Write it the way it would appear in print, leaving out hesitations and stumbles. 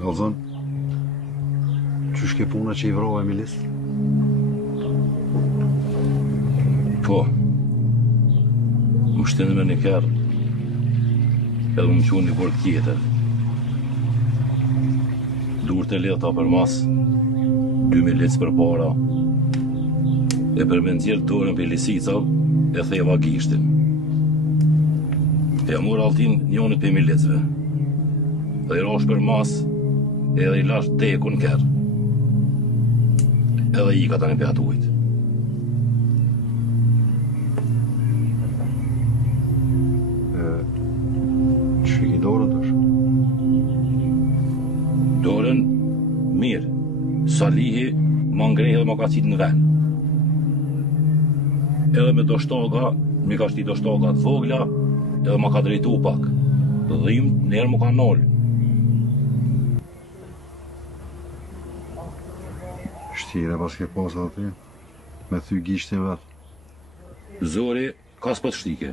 Galzon, qysh ke puna që i vrova Emilis? Po, më shtenë me një kërë, edhe më qunë një burg tjetër. Dur të leta për mas, 2000 lecë për para, e për me nxjerë dorën për lisicav, e theva gishtin. E amur altin njonit për 1000 lecëve, dhe i rosh për mas, edhe i lash tekun kërë. Edhe i ka tani për atë ujtë. Që i dorën të është? Dorën, mirë, Salihi ma ngrej edhe ma ka qitë në vend. Edhe me do shtoga, mi ka shti do shtoga të vogla, edhe ma ka drejtu pak. Dhim, njerë mu ka nolë. Shtire pas ke pasat aty, me thy gishtin vetë. Zori, ka s'pët shtike.